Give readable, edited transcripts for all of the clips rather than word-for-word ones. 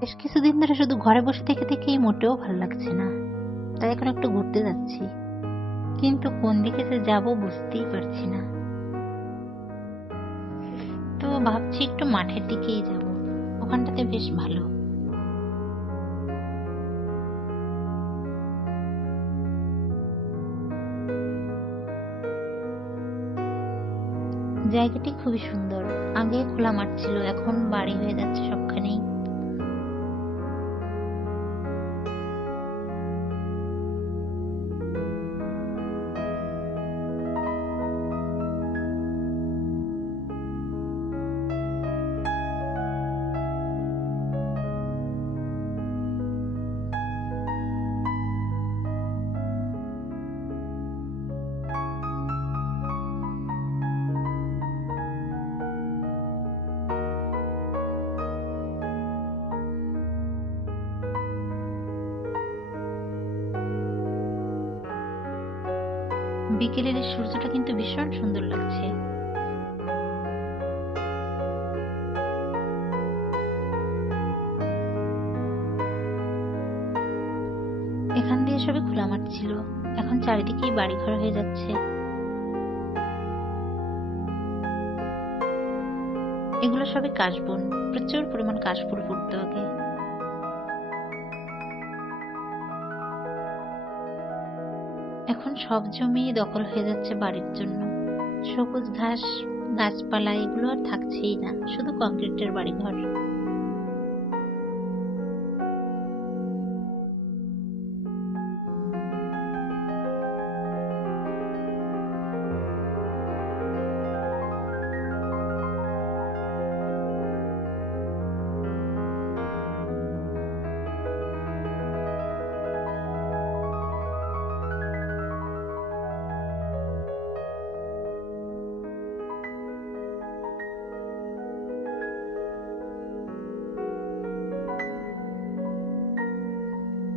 বেশ কিছুদিন ধরে শুধু ঘরে বসে থেকে থেকেই মোটেও ভালো লাগছে না, তাই এখন একটু ঘুরতে যাচ্ছি, কিন্তু কোন দিকে যে যাব বুঝতেই পারছি না। তো ভাবছি একটু মাঠের দিকেই যাব, ওখানটাতে বেশ ভালো। জায়গাটি খুবই সুন্দর, আগে খোলা মাঠ ছিল, এখন বাড়ি হয়ে যাচ্ছে সবখানেই। বিকেলের এই সূর্যটা কিন্তু ভীষণ সুন্দর লাগছে। এখান দিয়ে সবই খোলা মাঠ ছিল, এখন চারিদিকেই বাড়িঘর হয়ে যাচ্ছে। এগুলো সবই কাশবন, প্রচুর পরিমাণ কাশফুল ফুটতো আগে। এখন সব জমি দখল হয়ে যাচ্ছে বাড়ির জন্য। সবুজ ঘাস, গাছপালা এগুলো আর থাকছেই না, শুধু কংক্রিটের বাড়িঘর।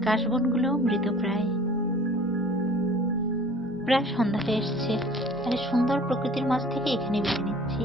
কাশবনগুলো মৃতপ্রায়। প্রায় সন্ধ্যা হয়ে এসছে, আর এই সুন্দর প্রকৃতির মাঝ থেকে এখানে বিদায় নিচ্ছি।